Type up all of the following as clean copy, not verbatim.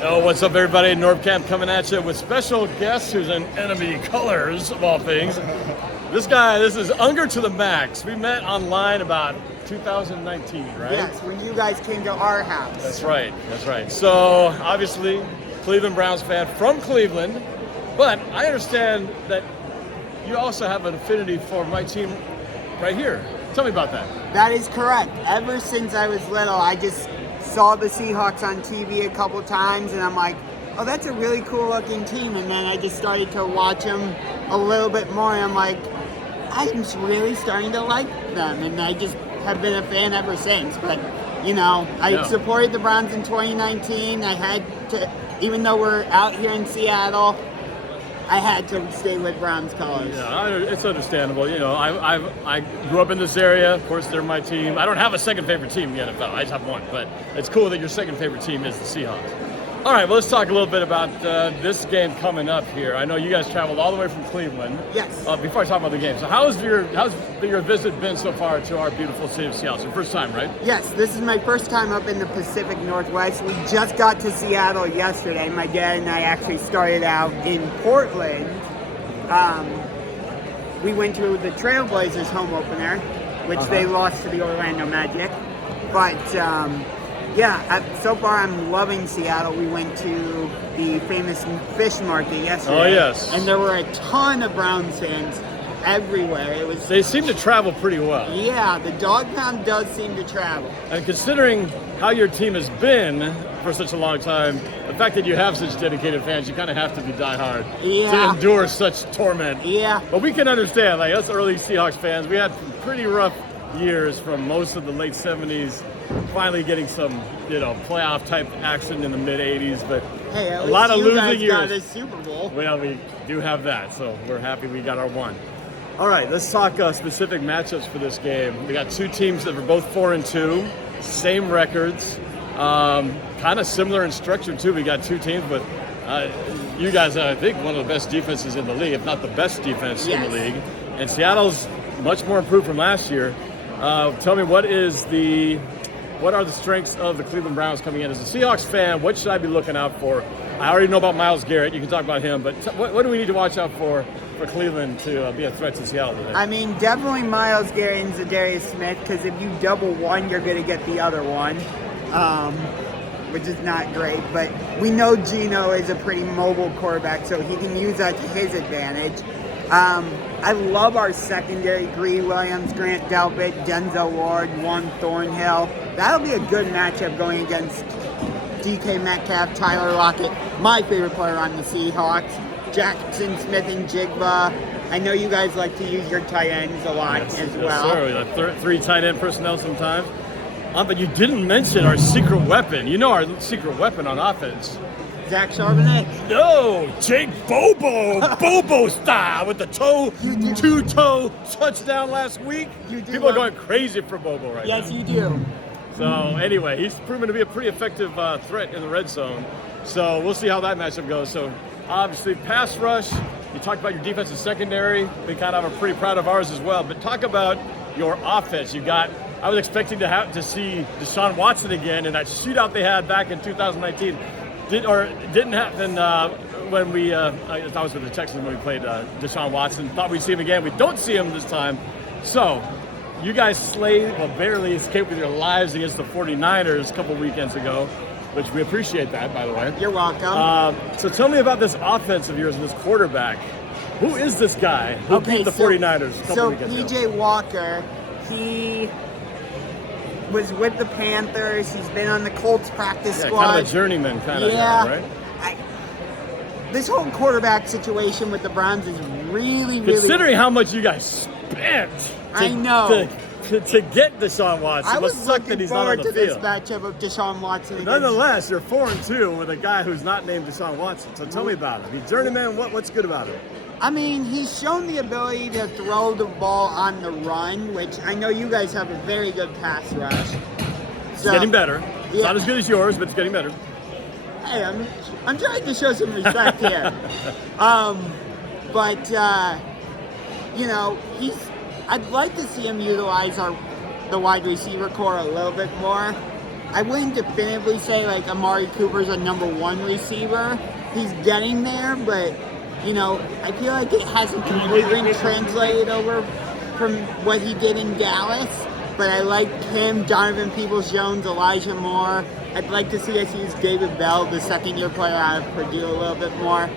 Oh, what's up, everybody? Norb Camp coming at you with special guest who's in enemy colors, of all things. This is Ungar to the max. We met online about 2019, right? Yes, when you guys came to our house. That's right. So, obviously, Cleveland Browns fan from Cleveland, but I understand that you also have an affinity for my team right here. Tell me about that. That is correct. Ever since I was little, I just saw the Seahawks on TV a couple times, and I'm like, oh, that's a really cool looking team. And then I just started to watch them a little bit more, and I'm like, I'm really starting to like them, and I just have been a fan ever since. But, I supported the Browns in 2019. I had to, even though we're out here in Seattle, I had to stay with Browns colors. Yeah, it's understandable. I grew up in this area. Of course, they're my team. I don't have a second favorite team in the NFL. I just have one. But it's cool that your second favorite team is the Seahawks. All right, well, let's talk a little bit about this game coming up here. I know you guys traveled all the way from Cleveland. Yes. Before I talk about the game, so how's your visit been so far to our beautiful city of Seattle? Your first time, right? Yes, this is my first time up in the Pacific Northwest. We just got to Seattle yesterday. My dad and I actually started out in Portland. We went to the Trailblazers home opener, which they lost to the Orlando Magic. But so far I'm loving Seattle. We went to the famous fish market yesterday. Oh, yes. And there were a ton of Browns fans everywhere. They seem to travel pretty well. Yeah, the dog pound does seem to travel. And considering how your team has been for such a long time, the fact that you have such dedicated fans, you kind of have to be diehard to endure such torment. Yeah. But we can understand, like us early Seahawks fans, we had pretty rough years from most of the late 70s, finally getting some, playoff type action in the mid 80s, but hey, a lot of losing years. Got a Super Bowl. Well, we do have that, so we're happy we got our one. All right, let's talk specific matchups for this game. We got two teams that are both 4-2, same records, kind of similar in structure too. We got two teams, but you guys, I think, one of the best defenses in the league, if not the best defense in the league. And Seattle's much more improved from last year. Tell me, what are the strengths of the Cleveland Browns coming in? As a Seahawks fan, what should I be looking out for? I already know about Myles Garrett. You can talk about him, but what do we need to watch out for Cleveland to be a threat to Seattle today? I mean, definitely Myles Garrett and Zadarius Smith, because if you double one, you're going to get the other one, which is not great. But we know Geno is a pretty mobile quarterback, so he can use that to his advantage. I love our secondary: Greedy Williams, Grant Delpit, Denzel Ward, Juan Thornhill. That'll be a good matchup going against DK Metcalf, Tyler Lockett, my favorite player on the Seahawks, Jackson Smith and Jigba. I know you guys like to use your tight ends a lot as well. Yes, sir. Three tight end personnel sometimes. But you didn't mention our secret weapon. You know our secret weapon on offense. Zach Charbonnet. No, Jake Bobo style with the two-toe touchdown last week. People are going crazy for Bobo right now. Yes, you do. So anyway, he's proven to be a pretty effective threat in the red zone. So we'll see how that matchup goes. So obviously pass rush, you talked about your defensive secondary. We kind of are pretty proud of ours as well. But talk about your offense. I was expecting to see Deshaun Watson again in that shootout they had back in 2019. Didn't happen when we, I thought it was with the Texans when we played Deshaun Watson. Thought we'd see him again. We don't see him this time. So you guys barely escaped with your lives against the 49ers a couple weekends ago, which we appreciate that, by the way. You're welcome. So tell me about this offense of yours and this quarterback. Who is this guy who beat the 49ers a couple weekends ago? PJ Walker, he was with the Panthers. He's been on the Colts practice squad. Kind of a journeyman kind of guy, right? This whole quarterback situation with the Browns is really considering how much you guys spent. I know. To get Deshaun Watson. I was suck that he's not on the field. this matchup of Deshaun Watson. Nonetheless, you're 4-2 with a guy who's not named Deshaun Watson. So tell me about him. He's journeyman. What's good about him? I mean, he's shown the ability to throw the ball on the run, which I know you guys have a very good pass rush. It's getting better. It's not as good as yours, but it's getting better. Hey, I'm trying to show some respect here. I'd like to see him utilize the wide receiver core a little bit more. I wouldn't definitively say like Amari Cooper's a number 1 receiver. He's getting there, but you know, I feel like it hasn't completely translated over from what he did in Dallas. But I like him, Donovan Peoples-Jones, Elijah Moore. I'd like to see us use David Bell, the second-year player out of Purdue, a little bit more.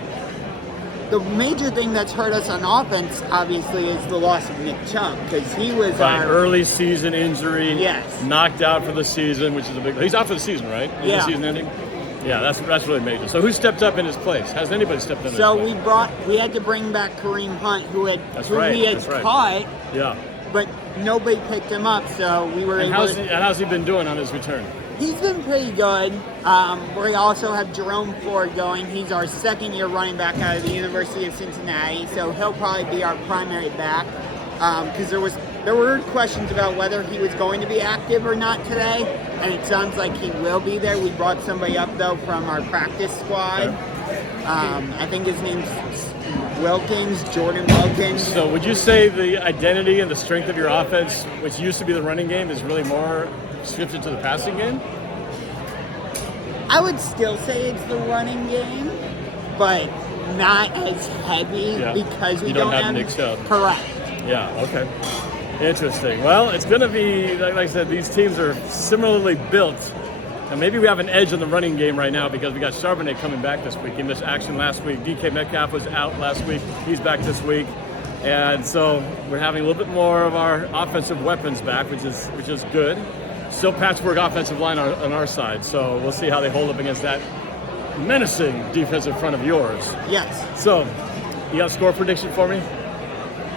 The major thing that's hurt us on offense, obviously, is the loss of Nick Chubb, because he was Right, our early season injury. Yes. Knocked out for the season, which is a big. He's out for the season, right? Is Yeah. the season ending? Yeah, that's really major. So who stepped up in his place? Has anybody stepped in So his place? we had to bring back Kareem Hunt, who we had caught, Yeah. but nobody picked him up, so we were And able how's he been doing on his return? He's been pretty good. We also have Jerome Ford going. He's our second-year running back out of the University of Cincinnati, so he'll probably be our primary back. Because there were questions about whether he was going to be active or not today, and it sounds like he will be there. We brought somebody up though from our practice squad. I think his name's Jordan Wilkins. So would you say the identity and the strength of your offense, which used to be the running game, is really more shifted to the passing game? I would still say it's the running game, but not as heavy because we you don't have have Nick Chubb. Correct. Yeah, okay. Interesting. Well, it's going to be, like I said, these teams are similarly built. And maybe we have an edge in the running game right now because we got Charbonnet coming back this week. He missed action last week. DK Metcalf was out last week. He's back this week. And so we're having a little bit more of our offensive weapons back, which is good. Still patchwork offensive line on our side. So we'll see how they hold up against that menacing defensive front of yours. Yes. So, you got a score prediction for me?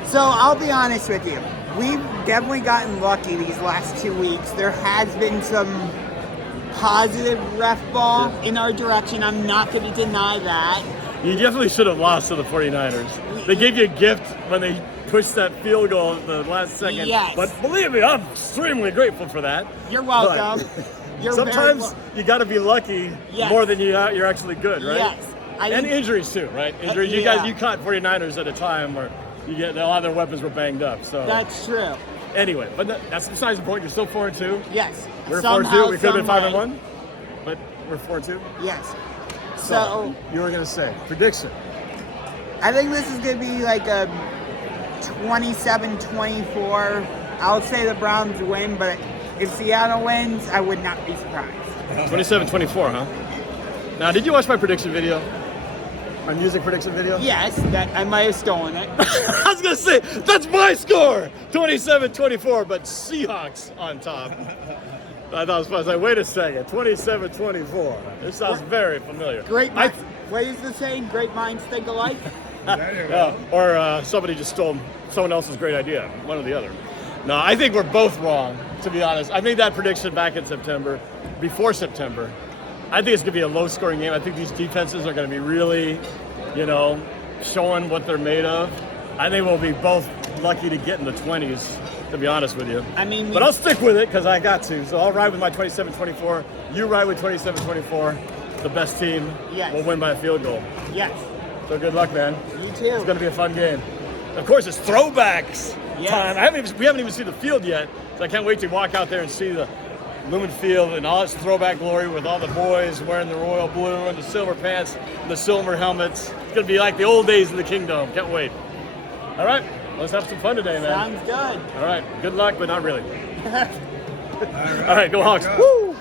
So I'll be honest with you. We've definitely gotten lucky these last 2 weeks. There has been some positive ref ball in our direction. I'm not going to deny that. You definitely should have lost to the 49ers. They gave you a gift when they pushed that field goal at the last second. Yes. But believe me, I'm extremely grateful for that. You're welcome. Sometimes you got to be lucky more than you're actually good, right? Yes. And injuries too, right? Injuries. You caught 49ers at a time where a lot of their weapons were banged up. So that's true. Anyway, but that's besides the point. You're still 4-2. Yes. We're 4-2. We could have been 5-1, but we're 4-2. Yes. So you were gonna say prediction. I think this is gonna be like a 27-24. I'll say the Browns win, but if Seattle wins, I would not be surprised. 27-24, huh? Now, did you watch my prediction video? My music prediction video? Yes, that I might have stolen it. I was going to say, that's my score! 27-24, but Seahawks on top. I thought it was fun. I was like, wait a second, 27-24. This sounds very familiar. What is the saying? Great minds think alike? Or somebody just stole someone else's great idea, one or the other. No, I think we're both wrong, to be honest. I made that prediction back in September, before September. I think it's going to be a low-scoring game. I think these defenses are going to be really, showing what they're made of. I think we'll be both lucky to get in the 20s, to be honest with you. But I'll stick with it because I got to. So I'll ride with my 27-24. You ride with 27-24. The best team will win by a field goal. Yes. So good luck, man. You too. It's going to be a fun game. Of course, it's throwbacks time. We haven't even seen the field yet, so I can't wait to walk out there and see the Lumen Field and all its throwback glory with all the boys wearing the royal blue and the silver pants and the silver helmets. It's going to be like the old days of the kingdom. Can't wait. All right, let's have some fun today, man. Sounds good. All right, good luck, but not really. All right, go Hawks. Woo!